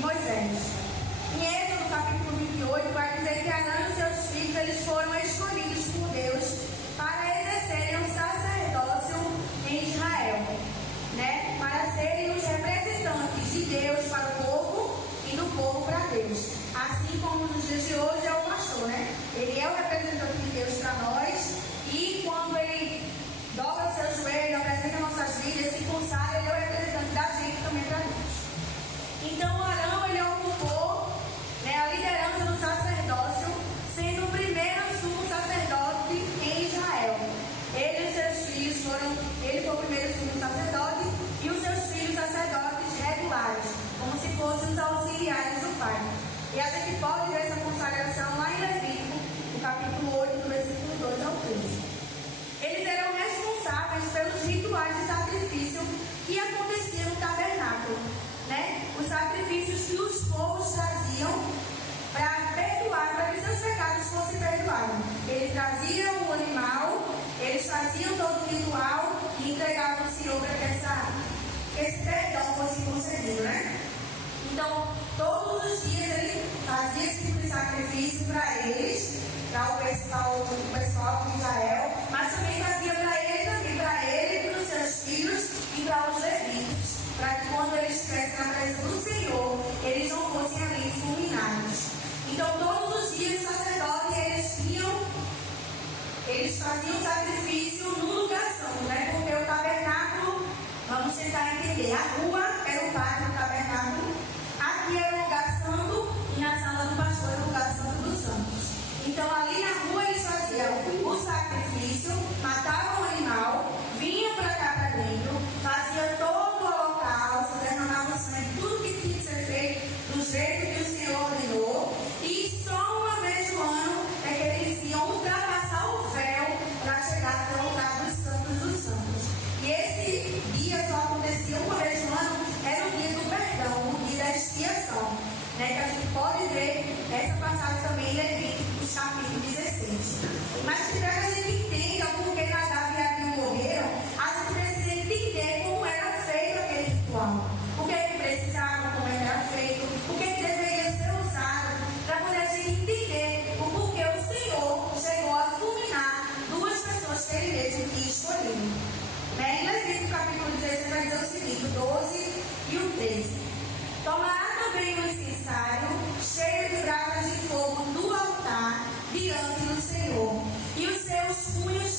Moisés. Em Êxodo capítulo 28 vai dizer que Arão e seus filhos eles foram escolhidos por Deus para exercerem o sacerdócio em Israel, né? Para serem os representantes de Deus para o povo e do povo para Deus. Assim como nos dias de hoje é o pastor, né? Ele é o representante de Deus para nós e quando ele dobra seu joelho, apresenta nossas vidas, se consagra, ele é o representante da gente também para Deus. Então Arão ele ocupou, né, a liderança do sacerdócio, sendo o primeiro sumo sacerdote em Israel. Ele e seus filhos ele foi o primeiro sumo sacerdote e os seus filhos sacerdotes regulares, como se fossem os auxiliares do pai. E a gente pode ver essa consagração lá em Levítico, no capítulo 8, do versículo 2 ao 13. Eles eram responsáveis pelos rituais de sacrifício que aconteciam no tabernáculo, né? Os sacrifícios que os povos traziam para perdoar, para que seus pecados fossem perdoados. Ele trazia o animal, eles faziam todo o ritual e entregavam ao Senhor para que esse perdão fosse concedido, né? Então, todos os dias ele fazia esse tipo de sacrifício para eles, para o pessoal de Israel, mas também fazia para ele, para os seus filhos e para os levitas, para que quando eles estivessem na presença do Senhor, eles não fossem ali fulminados. Então, todos os dias os sacerdotes eles faziam sacrifício no lugar santo, né? Porque o tabernáculo, vamos tentar entender, a rua era o pátio do tabernáculo, aqui era o lugar santo e na sala do pastor era o lugar santo dos santos. Então ali na rua eles faziam o sacrifício, matavam o animal, vinham para cá para dentro, faziam todo o holocausto, derramavam sangue, tudo que tinha que ser feito do jeito que o Senhor ordenou. E só uma vez no ano é que eles iam ultrapassar o véu para chegar até o lugar dos santos. E esse dia só acontecia uma vez no ano, era o dia do perdão, o dia da expiação, né? Que a gente pode ver essa passagem também em Levíticos capítulo 16. Mas para que a gente entenda por que Nadab e Abiú morreram, a gente precisa entender como era feito aquele ritual, o que ele precisava, como ele era feito, o que ele deveria ser usado, para poder a gente entender o porquê o Senhor chegou a fulminar duas pessoas que ele mesmo tinha escolhido. Em Levítico capítulo 16 vai dizer o seguinte, o 12 e o 13. Tomará também o incensário cheio de brasas de fogo do altar diante do Senhor, e os seus punhos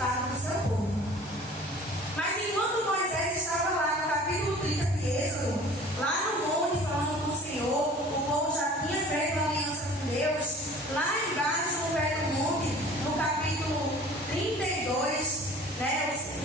participar do seu povo. Mas enquanto Moisés estava lá no capítulo 30 de Êxodo, lá no monte falando com o Senhor, o povo já tinha feito uma aliança com Deus. Lá embaixo, no pé do monte, no capítulo 32,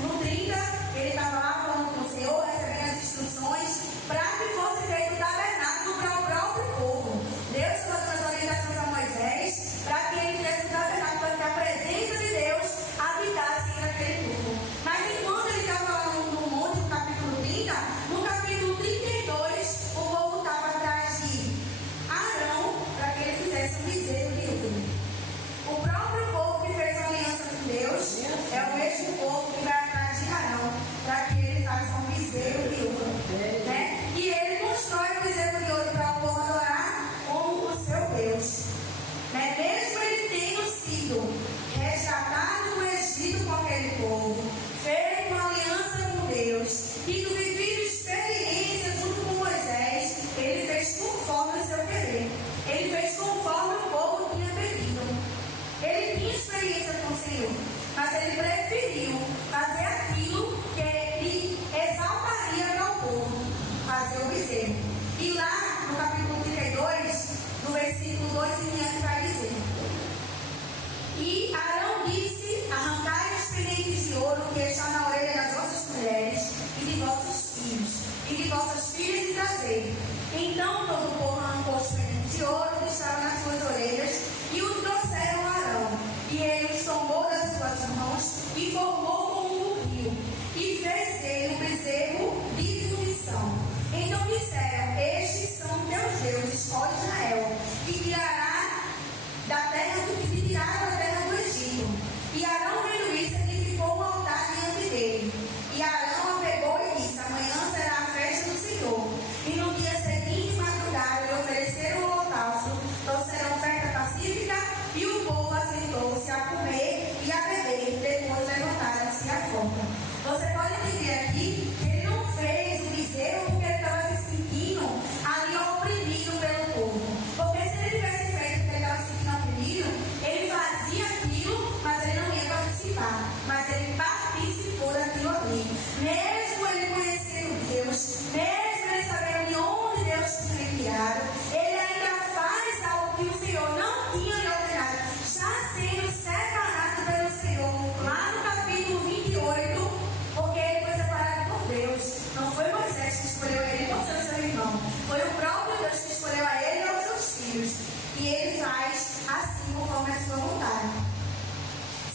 no 30, ele estava lá falando com o Senhor, recebendo as instruções para que fosse feito o tabernáculo para o próprio povo. Deus trouxe as orientações a Moisés para que ele fizesse o tabernáculo, para que a presença de Deus habitasse naquele povo. Mas enquanto ele estava lá no monte, no capítulo 30, no capítulo 32, o povo estava atrás de Arão para que ele fizesse um bezerro de ouro. O próprio povo que fez uma aliança com Deus é o mesmo povo que vai atrás de Arão para que ele faça um bezerro de ouro. E ele constrói o bezerro de ouro para o povo adorar como o seu Deus. Mesmo ele tendo sido resgatado do Egito com aquele povo, feito uma aliança com Deus e vivido experiência junto com Moisés, ele fez conforme o seu querer. Ele fez conforme o povo tinha pedido. Ele tinha experiência com o Senhor, mas ele preferiu fazer aquilo que ele exaltaria para o povo, fazer o bezerro. E lá no capítulo 32, no versículo 2 em diante, vai dizer: E Arão disse: Arrancai os pendentes de ouro que está na orelha das vossas mulheres e de vossos filhos, e de vossas filhas, e trazei. Então todo o povo arrancou os pendentes de ouro que estavam nas suas orelhas e os trouxeram a Arão. E ele os tomou das suas mãos e formou como um buquio, e fez ele um bezerro de fundição. Então disseram: Estes são teus deuses, ó Israel, que tirará da terra do Egito. E Arão, vendo isso, edificou um altar diante dele. E Arão a pegou e disse: Amanhã será a festa do Senhor. E no dia seguinte, madrugada, lhe ofereceram o holocausto, trouxeram oferta pacífica, e o povo assentou-se a comer e a beber. Depois levantaram-se à fome. Você pode entender aqui que ele não fez o bezerro porque ele estava se sentindo ali oprimido pelo povo. Porque se ele tivesse feito porque ele estava se sentindo oprimido, ele fazia aquilo, mas ele não ia participar. Mas ele participou daquilo ali. Mesmo ele conhecendo Deus, mesmo ele sabendo de onde Deus tinha lhe tirado, ele ainda faz algo que o Senhor não tinha lhe ordenado. Já sendo separado pelo Senhor, lá no capítulo 28, porque ele foi separado por Deus. Não foi Moisés que escolheu ele por ser seu irmão. Foi o próprio Deus que escolheu a ele e aos seus filhos. E ele faz assim conforme a sua vontade.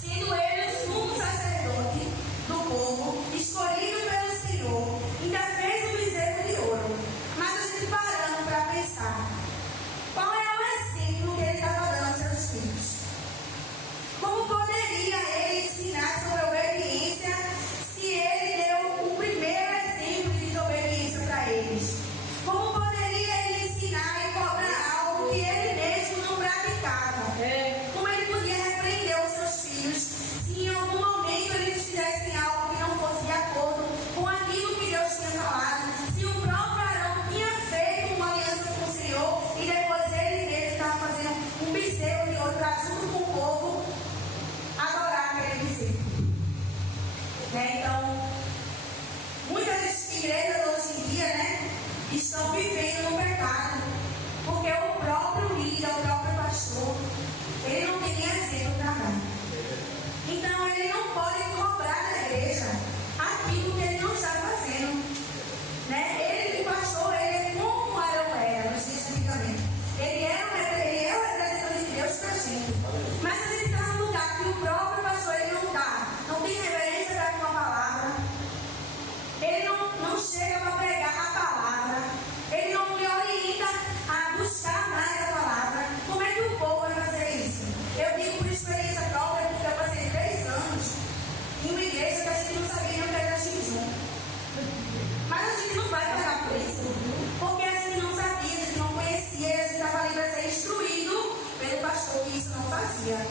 Sendo ele o sumo sacerdote do povo, escolhido pelo Senhor, ainda fez um bezerro de ouro. Mas a gente parando para pensar, qual é o exemplo que ele estava dando aos seus filhos? Como poderia ele ensinar sobre obediência se ele deu o primeiro exemplo de desobediência para eles? Como poderia ele ensinar e cobrar algo que ele mesmo não praticava? Como ele podia repreender os seus filhos se em algum momento eles fizessem algo que não fosse de acordo com aquilo que Deus tinha falado? Se o próprio Arão tinha feito uma aliança com o Senhor e depois ele mesmo estava fazendo um bezerro de ouro para junto com o povo adorar aquele bezerro. Então, muitas igrejas hoje em dia, estão vivendo no pecado, porque o próprio líder, o próprio pastor, ele não tem nem exemplo para dar. Então, ele não pode cobrar da igreja aquilo que ele não está fazendo. Ele, o pastor, ele é como Arão era nos dias antigamente. Ele é o representante de Deus para a gente. Mas a gente está num lugar que o próprio pastor ele não tem reverência para com a palavra. Ele não chega para pregar a palavra. Ele não lhe orienta a buscar mais a palavra. Como é que o povo vai fazer isso? Eu digo por experiência própria, porque eu passei 3 anos em uma igreja que a gente não sabia nem o que era jejum. Mas a gente não vai pagar por isso, porque a gente não sabia, a gente não conhecia, e a gente estava ali para ser instruído pelo pastor que isso não fazia.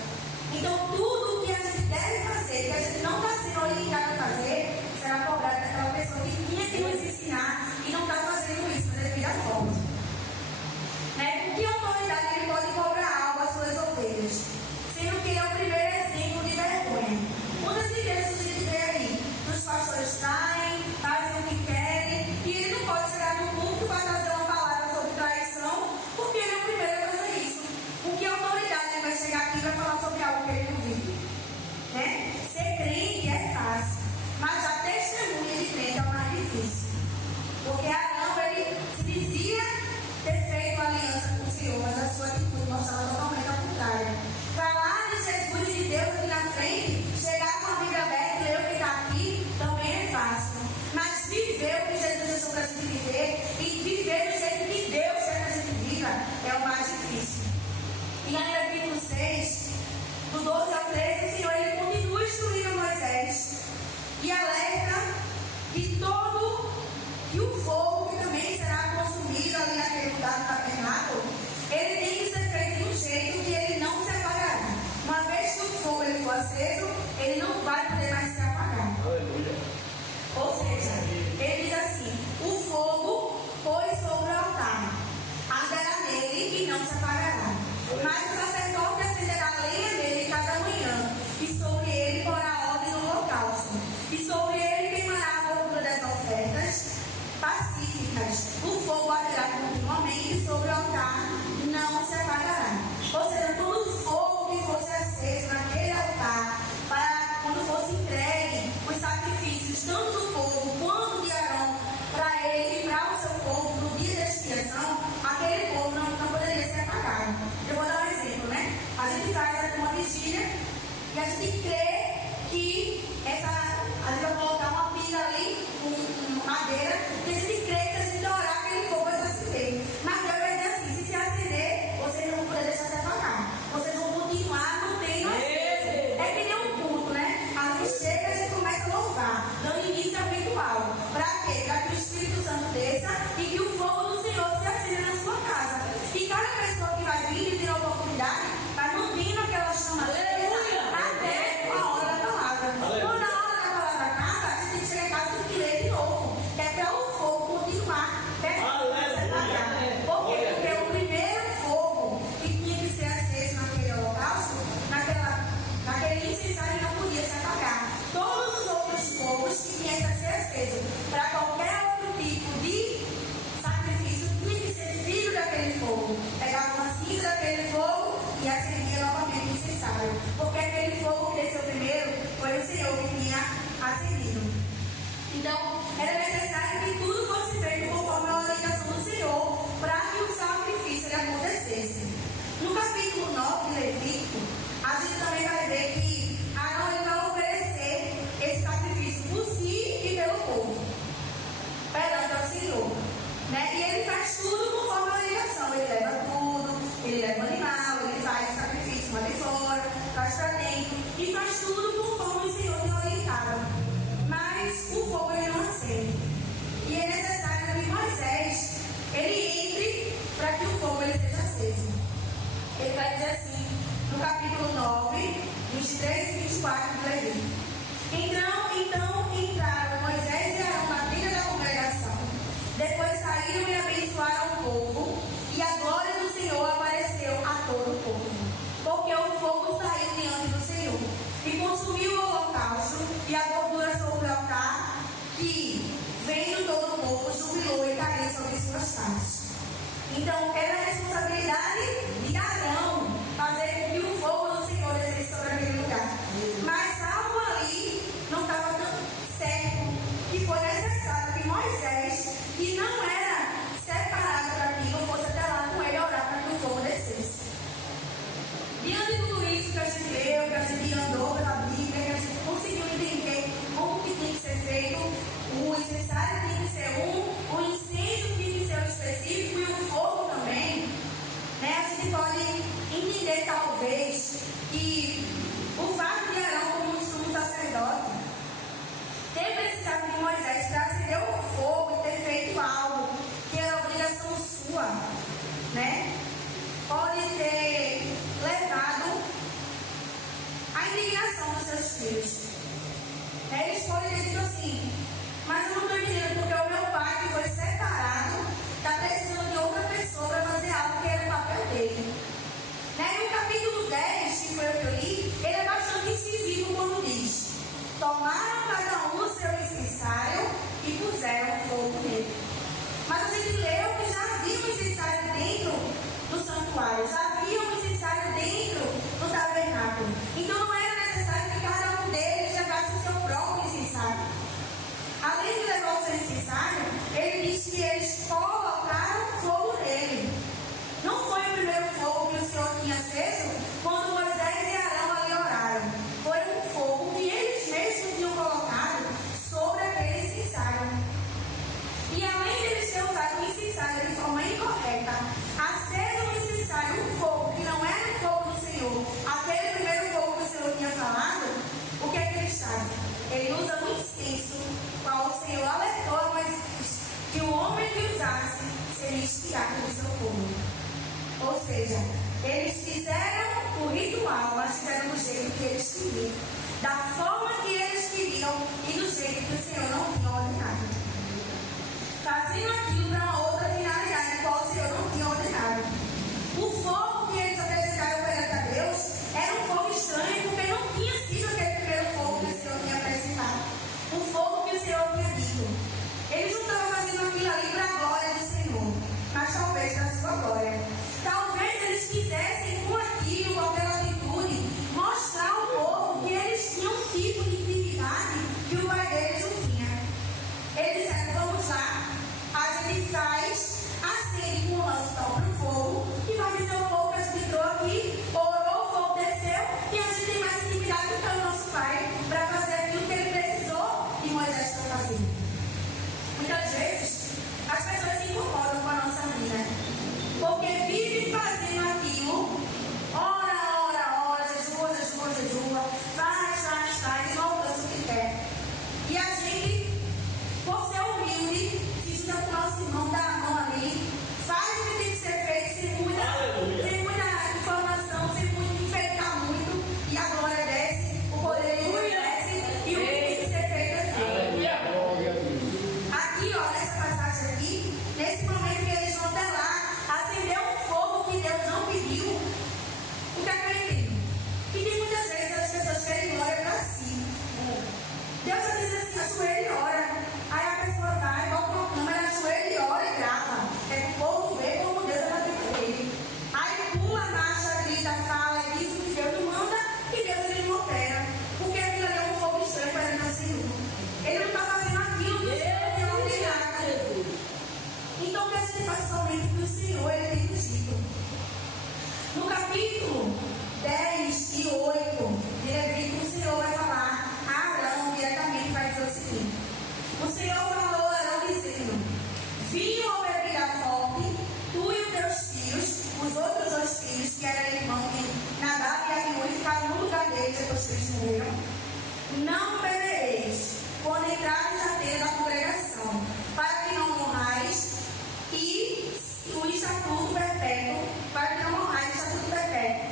Então, tudo o que a gente deve fazer, que a gente não está sendo orientado a fazer, será cobrado daquela pessoa que tinha que nos ensinar e não está fazendo isso da devida forma. Com que autoridade ele pode cobrar algo às suas ovelhas? Sendo que ele é o primeiro exemplo de vergonha. Muitas igrejas que ele não vive. Né? Ser crente é fácil, mas a testemunha de crente é o mais difícil. Porque Arão, ele se dizia ter feito aliança com o Senhor, mas a sua atitude mostrava totalmente ao contrário. Falar de Jesus e de Deus aqui na frente, chegar com a Bíblia aberta e ler o que está aqui, também é fácil. Mas viver o que Jesus deixou para a gente viver e viver do jeito que Deus quer que a gente viva é o mais difícil. E aí, no capítulo 6, do 12 ao 13, o Senhor ele continua instruindo Moisés e alerta que o fogo que também será consumido ali naquele lugar do tabernáculo, ele tem que ser feito de um jeito que ele não se apagará. Uma vez que o fogo ele for aceso, ele não vai poder mais se apagar. Aleluia. Ou seja, ele diz assim: o fogo pôs sobre o altar, arderá nele e não se apagará. Mas o sacerdote acenderá a lenha nele cada manhã, e sobre ele porá ordem no holocausto, e sobre ele queimará a gordura das ofertas pacíficas. O fogo arderá continuamente sobre o altar, não se apagará. Ou seja, todo fogo que fosse aceso naquele altar, para quando fosse entregue os sacrifícios, tanto do povo quanto de Arão, para ele e para o seu povo no dia da expiação, aquele povo não poderia ser apagado. Eu vou dar um exemplo, né? A gente faz aqui uma vigília e a gente crê que a gente vai colocar uma pilha ali com madeira, e a gente crê que a gente orar aquele fogo vai se acender. Mas Deus vai dizer assim: se acender, vocês não vão poder deixar se apagar. Vocês vão continuar mantendo aceso. É que nem um culto, né? A gente chega e a gente começa a louvar, dando início ao ritual. Para quê? Para que o Espírito Santo desça e que o fogo do Senhor se acenda na sua casa. E cada pessoa que vai vir e ter a oportunidade, vai mantendo aquela chama acesa até a hora da palavra. Quando a hora da palavra acaba, a gente tem que chegar em casa e tem que ler de novo. Que é para o fogo continuar. Por quê? Porque o primeiro fogo que tinha que ser aceso naquele holocausto, naquele incensário, não podia se apagar. Todos os outros fogos que tinham que ser acesos para qualquer outro tipo de sacrifício tinha que ser filho daquele fogo. Pegava uma cinza daquele fogo e acendia novamente o incensário. Porque aquele fogo que desceu primeiro foi o Senhor que tinha acendido. Então, era necessário que tudo fosse feito conforme a orientação do Senhor para que o sacrifício ele acontecesse. No capítulo 9 de Levítico, a gente também vai ver que Arão ele vai oferecer esse sacrifício por si e pelo povo perante ao Senhor, né? E ele faz tudo conforme a orientação. Ele leva tudo, ele leva o animal, ele faz o sacrifício lá de fora, faz para dentro e faz tudo conforme o Senhor tem orientado. Mas o fogo ele não acende. E é necessário que Moisés ele entre para que o fogo ele seja aceso. Ele vai dizer assim, no capítulo 9, 23 e 24 do Levítico: Então entraram Moisés e Arão na tenda da congregação. Depois saíram e abençoaram o povo, e a glória do Senhor apareceu a todo o povo. Porque o fogo saiu diante do Senhor e consumiu o holocausto e a gordura sobre o altar, que, vendo todo o povo, jubilou e caiu sobre suas faces. Então, era a responsabilidade de Arão fazer com que o fogo do Senhor descesse sobre aquele lugar. Mas algo ali não estava tão certo, que foi necessário que Moisés, que não era separado para aquilo, fosse até lá com ele orar para que o fogo descesse. Diante de tudo isso que a gente leu, que a gente andou pela Bíblia, que a gente conseguiu entender como que tem que ser feito, o incensário tem que ser o incenso tem que ser específico e o fogo também, né? A gente pode entender talvez que o fato de Arão como sumo sacerdote ter precisado de Moisés para acender o fogo e ter feito algo que era obrigação sua, né? Pode ter levado a indignação dos seus filhos. Eles podem ter dito assim: mas eu não estou entendendo porque o meu pai, que foi separado, está precisando de outra pessoa para fazer algo que era o papel dele. Né? E o capítulo 10, que foi o que eu li, ele é bastante incisivo quando diz: tomaram cada um o seu incensário e puseram fogo nele. Mas a gente leu que já havia um incensário dentro do santuário, já havia um incensário dentro do tabernáculo. Então não era necessário que cada um deles levasse o seu próprio incensário. Além de levar o seu incensário, ele disse que eles colocaram fogo nele. Não foi o primeiro fogo que o Senhor tinha aceso quando Moisés e Arão ali oraram. Foi um fogo que eles mesmos tinham colocado sobre aquele incensário. E além de eles terem usado o incensário de forma incorreta, aceso no incensário um fogo que não era o fogo do Senhor, aquele primeiro fogo que o Senhor tinha falado, o que é que eles fazem? Ele usa um incenso, qual o Senhor alertou a Moisés que o homem que usasse seria estirado do seu fogo. Ou seja, eles fizeram o ritual, mas fizeram do jeito que eles queriam, da forma que eles queriam e do jeito que o Senhor não tinha ordenado. Fazendo aquilo para uma outra finalidade, qual o Senhor não tinha ordenado. O fogo que eles apresentaram perante a Deus era um fogo estranho, porque não tinha sido aquele primeiro fogo que o Senhor tinha apresentado. O fogo que o Senhor tinha dito. Eles não estavam fazendo aquilo ali para a glória do Senhor, mas talvez para a sua glória. Talvez eles quisessem, com aquilo, com aquela atitude, mostrar ao povo que eles tinham um tipo de intimidade que o pai deles não tinha. Eles disseram, vamos lá, a gente faz, acende com o nosso próprio fogo e vai dizer ao povo que a gente entrou aqui, orou, o fogo desceu e a gente tem mais intimidade do que o nosso pai para fazer aquilo que ele precisou e Moisés está fazendo. Muitas vezes, as pessoas se incomodam com a nossa vida, porque vivem fazendo aquilo, ora, jejua, faz, e não alcança o que quer. E a gente, por ser humilde, se junta com o nosso irmão, dá a mão ali, faz o que tem que ser feito, sem muita informação, sem muito enfeitar muito, e a glória desce, o poder de Deus desce, e o que tem que ser feito é feito. Aqui, ó, nessa passagem aqui, nesse momento que eles vão até lá, acender um fogo que Deus não pediu, o que é que eu entendo? Que tem muitas vezes as pessoas querem glória para si. Deus já diz assim, ajoelha e ora. Aí a pessoa vai, bota uma câmera, ajoelha e ora e grava. É para o povo ver como Deus está dentro dele. Aí pula, marcha, grita, fala, diz o que Deus não manda e Deus ele não opera. Porque aquilo ali é um fogo estranho para ele Senhor. Ele não está fazendo aquilo que o Senhor tem obrigado. Então o que a gente faz somente o que o Senhor ele tem nos dito. No capítulo 10 e 8 de Levítico, o Senhor vai falar a Arão diretamente, vai dizer o seguinte: o Senhor falou a Arão dizendo: vinho ou bebida forte, tu e os teus filhos, os outros dois filhos, que eram irmãos de Nadab e Abiú, e ficaram no lugar deles depois que eles morreram, não bebereis quando entrares na tenda da congregação, para que não morrais, e o estatuto perpétuo, para que não morrais o estatuto perpétuo.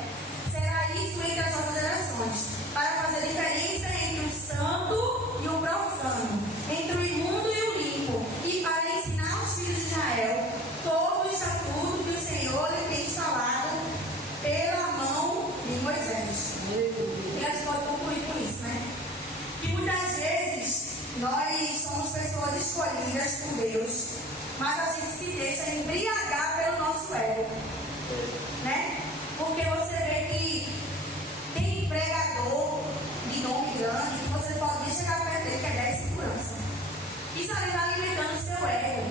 Será isso entre as nossas gerações, para fazer diferença entre o santo e o profano, entre o imundo e o limpo, e para ensinar aos filhos de Israel todo o estatuto que o Senhor lhe tem instalado pela mão de Moisés. E a gente pode concluir com isso, né? Que muitas vezes nós somos pessoas escolhidas por Deus, mas a gente se deixa embriagar pelo nosso ego, né? Porque você vê que tem pregador de nome grande que você pode chegar perto dele, que é 10 segurança. Isso ali está alimentando o seu ego.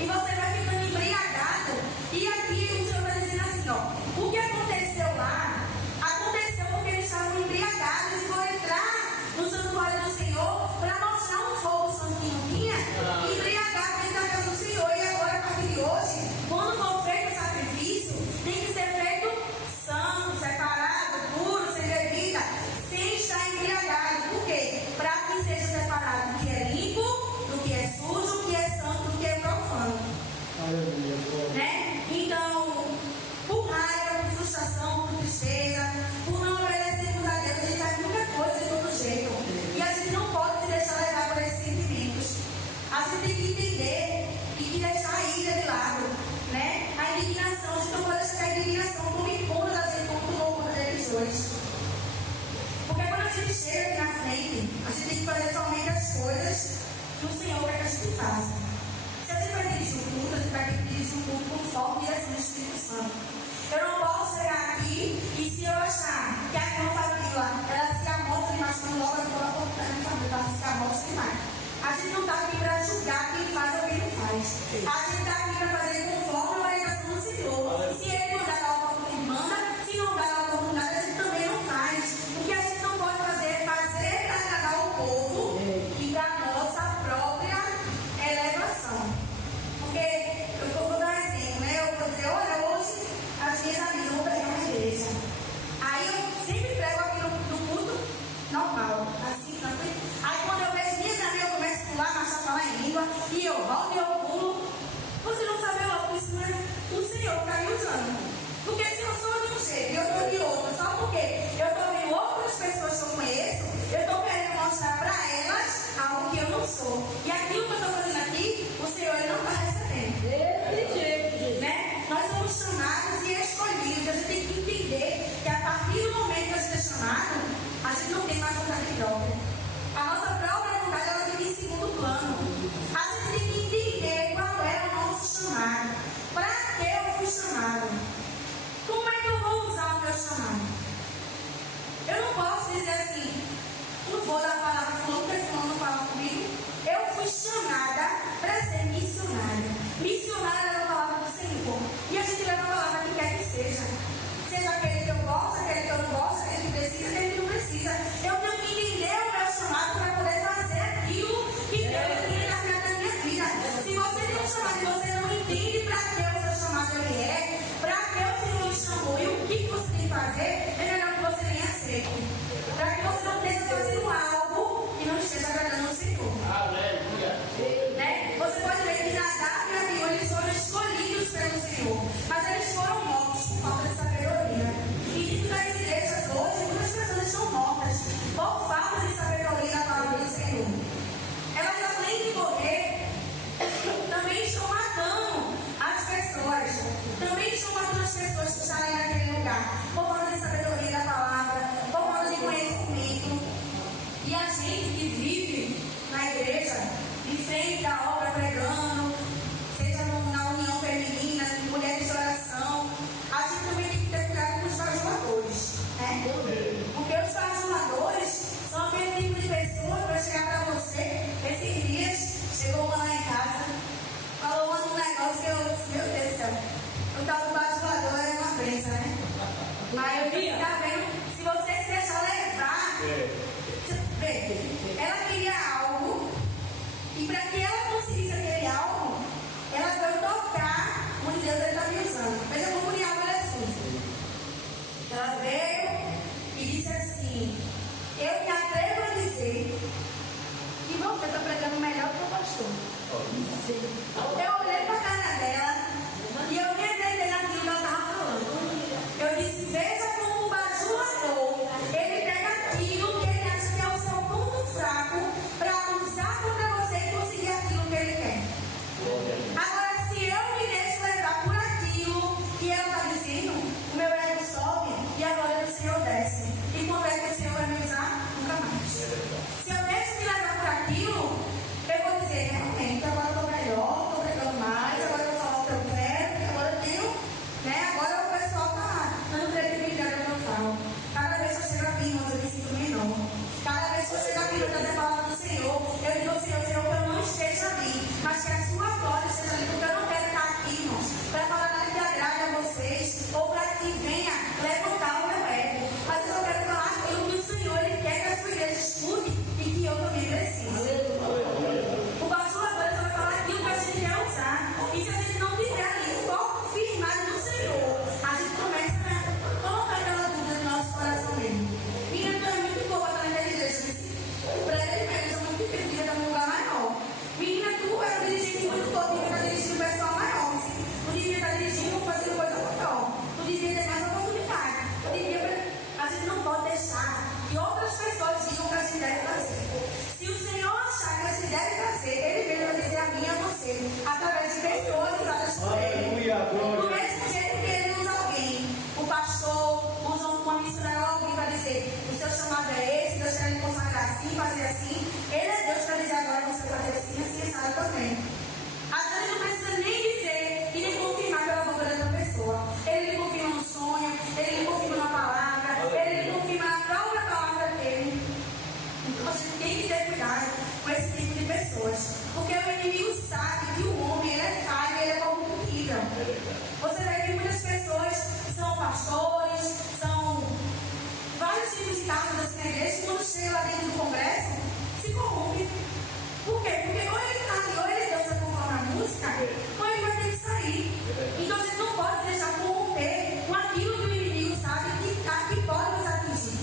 E você vai ficando embriagado. E aqui o Senhor está dizendo assim, ó, o que aconteceu lá, aconteceu porque eles estavam embriagados e foram entrar no santuário do Senhor para mostrar um fogo santo que não tinha, embriagado dentro da casa do Senhor. E agora, a partir de hoje, quando for feito o sacrifício, tem que ser feito santo, separado, puro, sem bebida, sem estar embriagado. Por quê? Para que seja separado do que é limpo, do que é sujo, do que é santo, do que é profano. Né? Então, por raiva, por frustração, por tristeza, por não obedecermos a Deus, a gente faz muita coisa de todo jeito. E a gente não pode se deixar levar por esses sentimentos. A gente tem que entender e que deixar a ira de lado, né? A indignação, a gente não pode deixar a indignação como impor a gente como loucura deles dois. Porque quando a gente chega aqui na frente, a gente tem que fazer somente as coisas que o Senhor quer que a gente faça. Se a gente vai dirigir um culto, a gente vai dirigir um culto conforme a direção do Espírito Santo. Eu não posso chegar aqui e se eu achar que a irmã Fabíola através de pessoas usadas por Ele. Do mesmo jeito que Ele usa alguém, o pastor usa uma missionária alguém para dizer: o seu chamado é esse, Deus quer lhe consagrar assim, fazer assim. Ele é Deus para dizer: agora você fazer assim, assim, sabe também. Às vezes não precisa nem dizer e nem confirmar pela boca da outra pessoa. Ele lhe confirma no sonho, ele lhe confirma na palavra, ele lhe confirma na própria palavra dele. Então a gente tem que ter cuidado com esse tipo de pessoas, porque o inimigo sabe que o homem ele é falho, ele é corruptível. Você vê que muitas pessoas são pastores, são vários tipos de cargos assim na igreja, quando chega lá dentro do congresso, se corrompe. Por quê? Porque ou ele está ali, ou ele dança conforme a música, ou ele vai ter que sair. Então a gente não pode deixar corromper com aquilo que o inimigo sabe que pode nos atingir.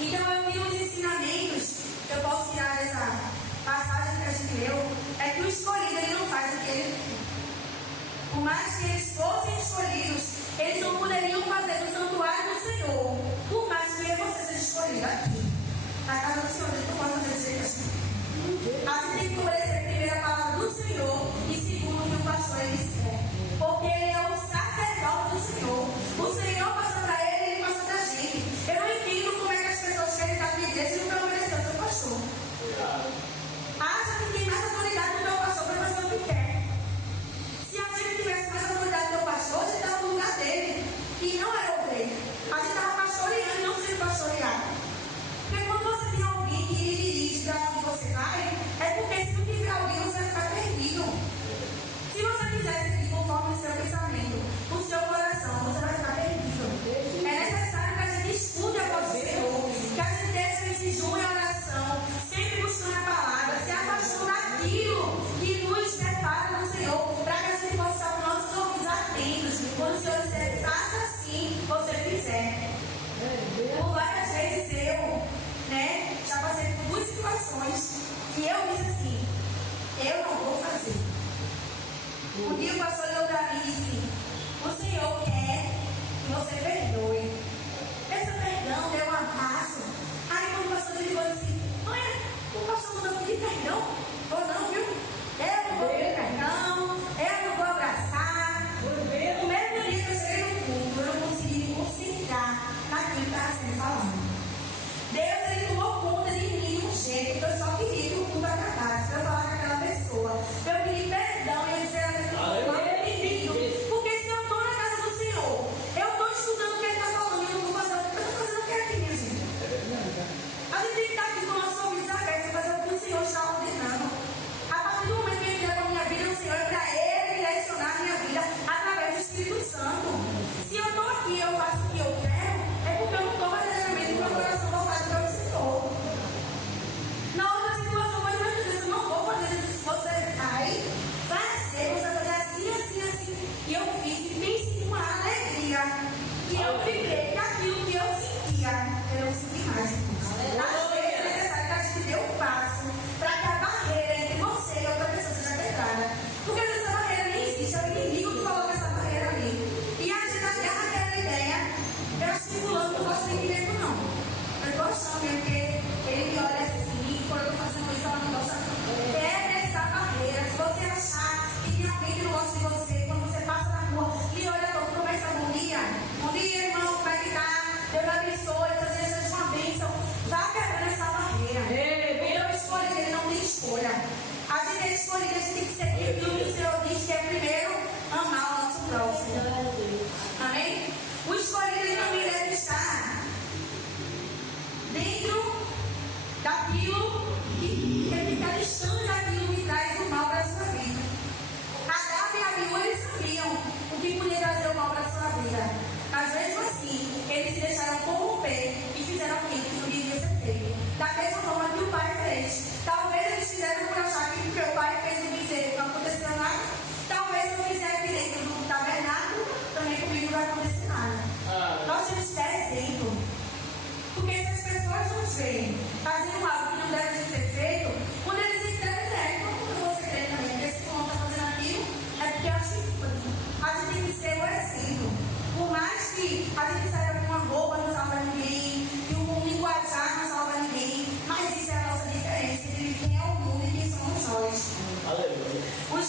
Então eu vi uns ensinamentos que eu posso tirar dessa passagem que a gente leu, é que o escolhido ele não faz o que ele quer. Por mais que eles fossem escolhidos, eles não poderiam fazer do santuário do Senhor. Por mais que você seja escolhido aqui, na casa do Senhor, a gente não pode fazer desse jeito assim. A gente tem que obedecer primeiro a palavra do Senhor e segundo o que o pastor ele disser. Porque ele é o sacerdote do Senhor. O Senhor passa para ele, ele passa para a gente. Eu não entendo como é que as pessoas querem estar na igreja e não estão obedecendo ao seu pastor. Acha que tem mais autoridade do que o pastor para fazer o que quer. Se a gente tivesse mais autoridade do que o pastor, a gente estava no lugar dele. E não era ovelha. A gente estava pastoreando e não sendo pastoreado. Porque quando você tem alguém que lhe dirige para onde você vai, é porque se não tiver alguém, você vai ficar perdido. Se você quiser seguir conforme o seu pensamento, o seu coração, você vai ficar perdido. É necessário que a gente estude a voz do Senhor, que a gente deixe em jejum e oração, sempre buscando a palavra, se afastando daquilo que nos separa do Senhor, para que a gente possa estar com nossos ouvidos atentos. Quando o Senhor disser, faça assim, você fizer. Por várias vezes eu, já passei por muitas situações que eu disse assim: eu não vou fazer. Um dia o pastor olhou para mim e disse: o Senhor quer que você perdoe. Esse perdão deu um abraço. Aí quando o pastor ligou assim: olha, o pastor mandou pedir perdão? Vou não, viu? Eu não vou pedir perdão, eu não vou abraçar. No mesmo dia que eu cheguei no culto, eu não consegui me concentrar naquilo que estava sendo falado. Deus ele tomou conta de mim de um jeito que eu só queria que o culto acabasse, para eu falar com aquela pessoa. Eu pedi perdão e eu disse: eu arrependido. Porque se eu estou na casa do Senhor, eu estou estudando o que Ele está falando e eu não vou fazer o que eu estou fazendo, o que é aqui, minha gente. A gente tem que estar aqui com nossos ouvidos abertos e fazer o que o Senhor está ordenando. A partir do momento que Ele der para a minha vida, o Senhor é para Ele direcionar a minha vida através do Espírito Santo. Se eu estou aqui e eu faço o que eu quero, é porque eu não estou verdadeiramente com o meu coração voltado para o Senhor. Na outra situação, mas muitas vezes eu não vou fazer isso. Você vai fazer, você vai fazer assim, assim, assim. E eu fiz e pense uma alegria. E eu fiquei daquilo que eu sentia. Eu não senti mais. Às vezes é necessário que a gente dê um passo para que a barreira entre você e outra pessoa seja quebrada. Porque às vezes essa barreira nem existe, é o inimigo que coloca essa barreira ali. E a gente agarra aquela ideia. Eu acho que fulano não gosta de mim mesmo, não. Eu gosto mesmo, porque ele me olha assim, quando eu estou fazendo isso, ela não gosta. Quebra essa barreira. Se você achar que tem alguém que não gosta de você, quando você passa na rua, lhe olha todo, começa bom dia. Bom dia, irmão, como é que tá? Deus abençoe, seja seja uma bênção. Vá quebrando essa barreira. Eu escolhi, ele não tem escolha. A gente é escolhido, a gente tem que seguir aquilo que o Senhor diz, que é primeiro amar o nosso próximo. Amém? O escolhido ele também deve estar dentro daquilo que ele está distante daquilo que traz o mal para a sua vida. Agar e Abiú, eles sabiam o que podia trazer o mal para a sua vida. Mas mesmo assim, eles se deixaram corromper e fizeram aquilo que não devia ser feito. Da mesma forma que o pai fez. Talvez eles fizeram por achar que porque o pai fez o bezerro não aconteceu nada. Talvez se eu fizer aqui dentro do tabernáculo, também comigo não vai acontecer nada. Nós temos que dar exemplo. Porque se as pessoas nos veem fazendo algo que não deve ser feito, quando eles entendem, como eu vou ser crente também? Porque se o está fazendo aquilo, é porque eu acho que a gente tem que ser o exemplo. Por mais que a gente saiba que uma roupa não salva ninguém, que um linguajar não salva ninguém, mas isso é a nossa diferença entre quem é o mundo e quem somos nós. Aleluia. O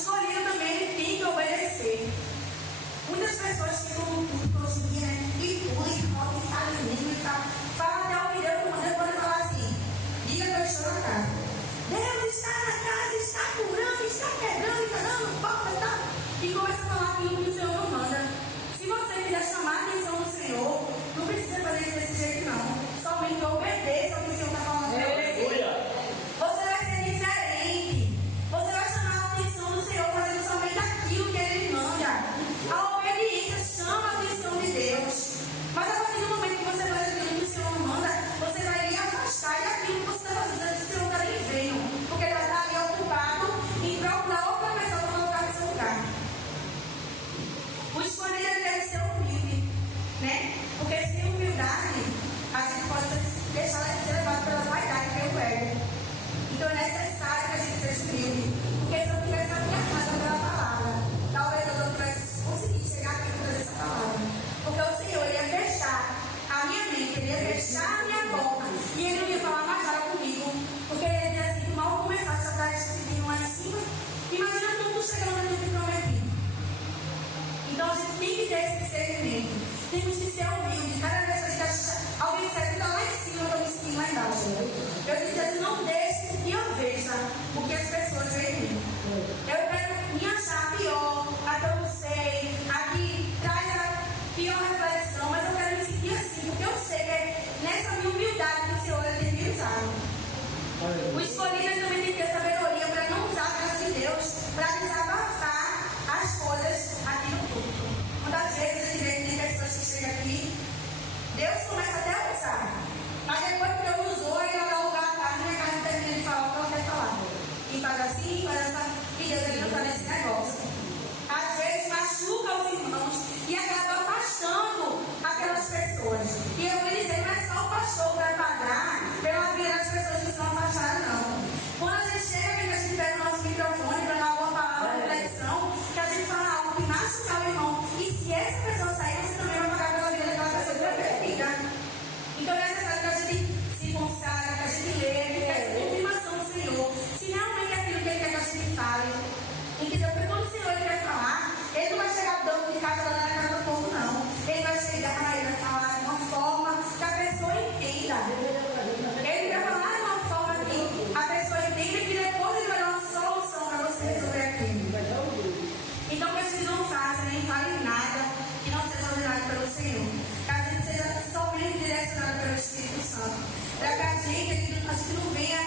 a gente não venha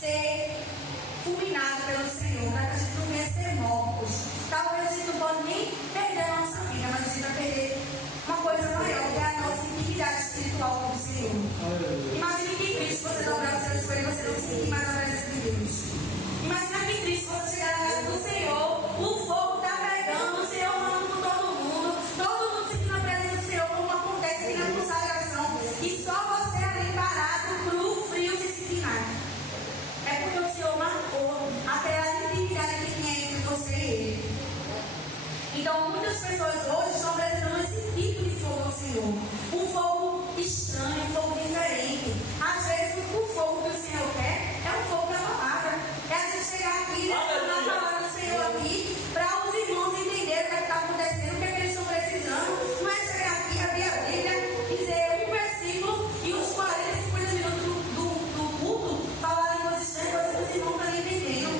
ser fulminado pelo Senhor, para que a gente não venha ser mortos. Talvez a gente não pode nem perder a nossa vida, mas a gente vai perder uma coisa maior, que é a nossa intimidade espiritual com o Senhor. Imagine que triste você dobrar o seu joelho e você não sentir mais a presença de Deus. Imagina que triste você chegar na casa do Senhor, o fogo está pegando, o Senhor falando com todo mundo sentindo a presença do Senhor, como acontece aqui na consagração, e só você ali parado, cru, frio, sem sentir nada. É porque o Senhor marcou até a intimidade que tinha entre você e Ele. Então, muitas pessoas hoje estão apresentando esse tipo de fogo ao Senhor. Um fogo estranho, um fogo diferente. Às vezes, o fogo que o Senhor quer é o fogo da palavra. É a gente chegar aqui e falar a palavra do Senhor aqui, para os irmãos entenderem o que está acontecendo, o que eles estão precisando. Não é chegar aqui, abrir a Bíblia, dizer um versículo e os 40, 50 minutos do culto falar em coisas estranhas, coisas que os irmãos estão entendendo.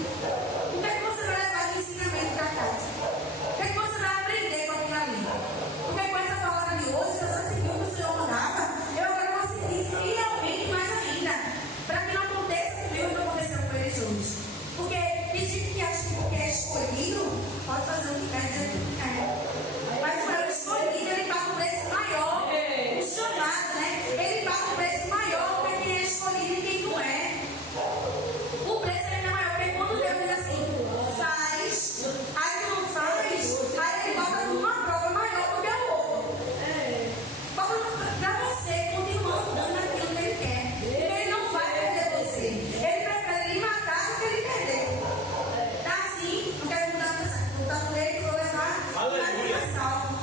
O que é que você vai levar de ensinamento para casa? O que é que você vai aprender com aquilo ali? Porque com essa palavra de hoje, se eu já segui o que o Senhor mandava, eu agora vou seguir fielmente mais ainda, para que não aconteça comigo o que aconteceu com eles hoje. Porque tem gente que acha que porque é escolhido, pode fazer o que quer, dizer o que quer. Mas quando é escolhido, ele paga um preço maior. O chamado, né? Ele paga um preço maior porque quem é escolhido e quem não é. O preço ainda é maior, porque quando Deus diz assim, faz, aí tu não faz, aí ele bota numa prova maior do que o outro. Para você continuar andando naquilo que ele quer. Porque ele não vai perder você. Ele prefere lhe matar do que ele perder. Tá assim, não quero mudar por ele, vou levar, mas é salvo.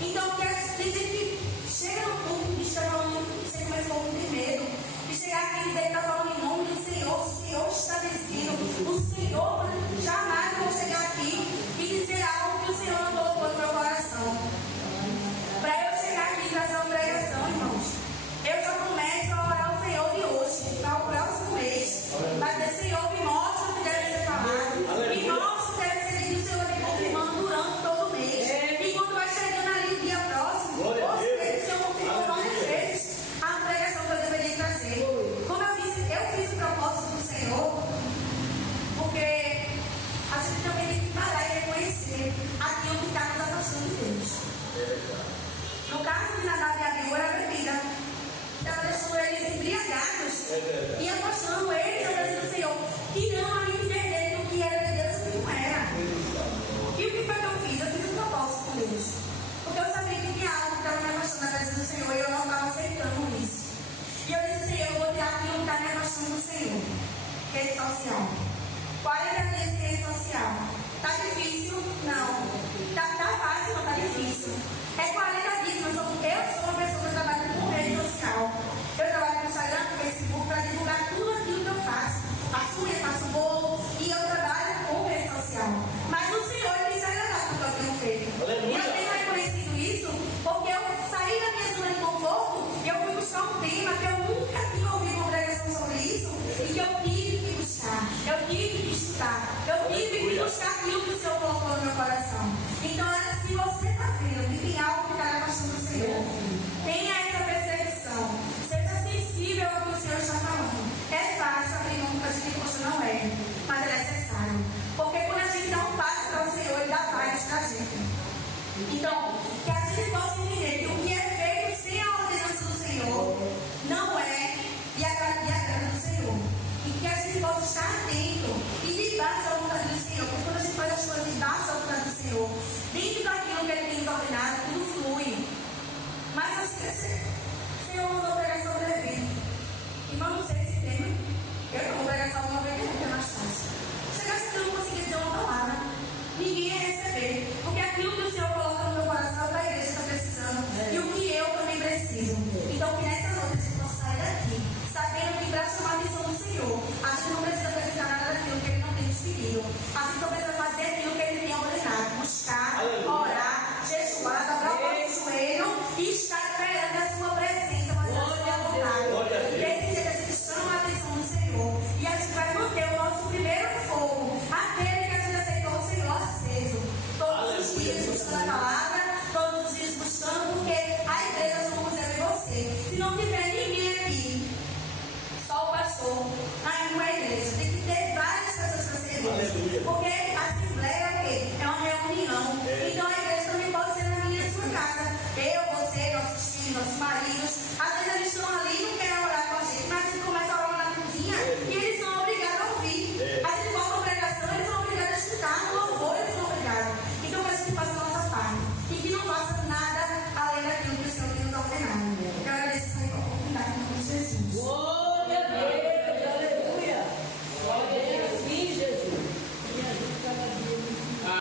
Então, tem gente que chega no culto e está falando, você começou com medo, e chegar aqui e dizer que está falando em nome do Senhor, o Senhor está descendo, o Senhor, jamais vou chegar aqui e dizer algo que o Senhor não colocou no meu coração. Para eu chegar aqui e trazer uma pregação, irmãos, eu já começo a orar ao Senhor de hoje, para o próximo mês, para dizer, Senhor, me mostra o que deve ser falado, me mostra o que deve ser dito, o Senhor me confirmando durante todo o mês. E quando vai chegando ali o dia próximo, o Senhor confirmou várias vezes a pregação que eu deveria trazer. Como eu disse, eu fiz o propósito do Senhor, porque a gente também tem que parar e reconhecer aquilo que está nos afastando de Deus. No caso de Nadab e Abiú, era a bebida. Ela deixou eles embriagados e afastando eles da presença do Senhor, tirando a entender do que era de Deus e o que não era. E o que foi que eu fiz? Eu fiz um propósito com Deus. Porque eu sabia que tinha algo que estava me afastando da presença do Senhor e eu não estava aceitando isso. E eu disse, Senhor, eu vou tirar aquilo que está me afastando do Senhor. Rede social. 40 dias de rede social. Tá difícil? Não. Tá fácil, não tá difícil. É 40 dias, mas eu sou uma pessoa que trabalha com rede social. Eu trabalho no Instagram, no Facebook, para divulgar tudo aquilo que eu faço. Faço unha, faço bolo e eu trabalho com rede social. Mas o Senhor me se agradar com o que eu tenho feito. E eu tenho reconhecido isso porque eu saí da minha zona de conforto e eu fui buscar um tema que eu nunca tinha ouvido uma pregação sobre isso e que eu tive que buscar, eu tive que estudar, eu tive que buscar aquilo que o Senhor colocou no meu coração. Então, se você está vendo que tem algo que está afastando do Senhor, tenha essa percepção, seja sensível ao que o Senhor está falando. É fácil abrir mão que a gente gosta, não é, mas é necessário. Porque quando a gente dá um passo para o Senhor, Ele dá vários para a gente. Então, que a gente possa entender que o que é feito sem a ordenança do Senhor não é de agrado do Senhor. E que a gente possa estar atento e debaixo da vontade do Senhor. Porque quando a gente faz as coisas debaixo da vontade do Senhor, dentro daquilo que Ele tem ordenado, tudo flui. Mas acho que Senhor mandou